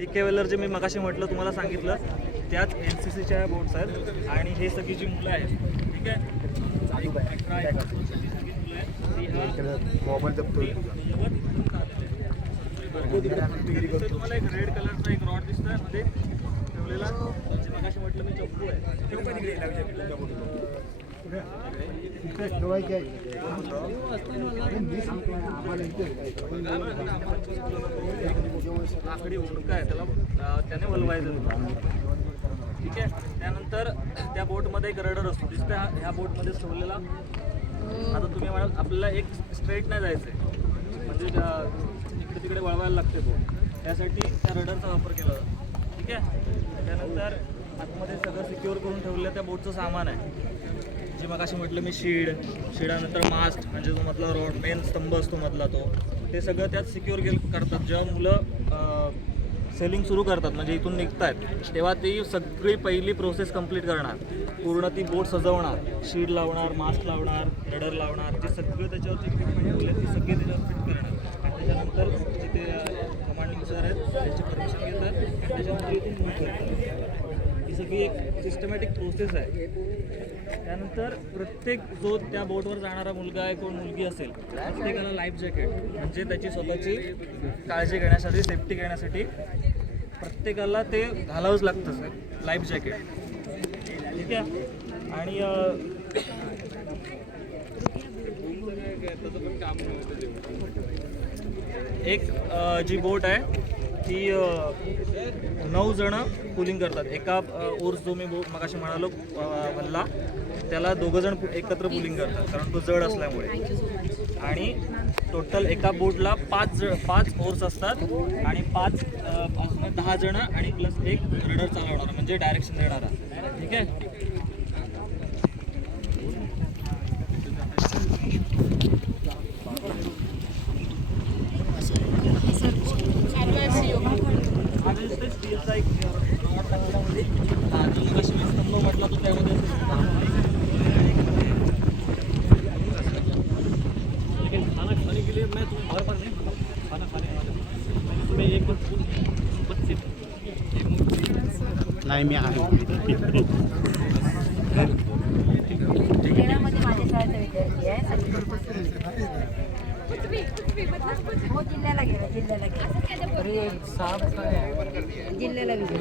T के velar जे मी मगाशी म्हटलं तुम्हाला सांगितलं त्याच एन सी सीच्या बोट्स आहेत आणि हे सगळी जी मुलं आहेत ठीक आहे? मोबाईल जपतो तुम्हाला एक रेड कलरचा एक रॉड दिसतोयमध्ये ठेवलेला. म्हणजे मगाशी म्हटलं मी चप्पू आहे. ठेव पण इकडे लाकडी उडका आहे त्याला त्याने वलवायचं होतं ठीक आहे? त्यानंतर त्या बोटमध्ये एक रडर असतो. दिसतं ह्या ह्या बोटमध्ये ठेवलेला आता तुम्ही म्हणाल आपल्याला एक स्ट्रेट नाही जायचं आहे म्हणजे इकडे तिकडे वळवायला लागते बोट. त्यासाठी त्या रडरचा वापर केला जातो. ठीक आहे? त्यानंतर आतमध्ये सगळं सिक्युअर करून ठेवलेलं त्या बोटचं सामान आहे. जे मग अशी म्हटलं मी शीड शिडानंतर मास्ट म्हणजे जो मधला रोड मेन स्तंभ असतो मधला तो. ते सगळं त्यात सिक्युअर गेल करतात. जेव्हा मुलं सेलिंग सुरू करतात म्हणजे इथून निघतात तेव्हा ती सगळी पहिली प्रोसेस कंप्लीट करणार. पूर्ण ती बोट सजवणार शीड लावणार मास्क लावणार रडर लावणार ते सगळं त्याच्यावरती equipment ठेवले म्हणजे ती सगळे त्याच्यावर फिट करणार. आणि त्याच्यानंतर जिथे कमांडिंग सर आहेत त्यांची परमिशन घेतात आणि त्याच्यानंतर इथून move करतात. सगळी एक सिस्टमॅटिक प्रोसेस आहे. त्यानंतर प्रत्येक जो त्या बोटवर जाणारा मुलगा आहे कोण मुलगी असेल प्रत्येकाला लाईफ जॅकेट म्हणजे त्याची स्वतःची काळजी घेण्यासाठी सेफ्टी घेण्यासाठी प्रत्येकाला ते घालावंच लागतं सर लाईफ जॅकेट ठीक आहे? आणि एक जी बोट आहे ती नऊ जण पुलिंग करतात. एका ओर्स जो मी मगाशी म्हणालो अ, वल्ला त्याला दोघं जण एकत्र पुलिंग करतात कारण तो जड असल्यामुळे. आणि टोटल एका बोटला पाच ज पाच ओर्स असतात आणि पाच दहा जण आणि प्लस एक रडर चालवणारा म्हणजे डायरेक्शन देणारा ठीक आहे हा जो दिसतोय स्टीलचा एक रॉड टाकल्यामध्ये जो मगाशी मी स्तंभ म्हटला तो त्यामध्ये लेकिन खाना खाने के लिए मैं तुम हर बार नहीं हूँ। मी आहे. विद्यार्थी आहे. हो जिल्ह्याला गेला जिल्ह्याला गेला जिल्ह्याला गेला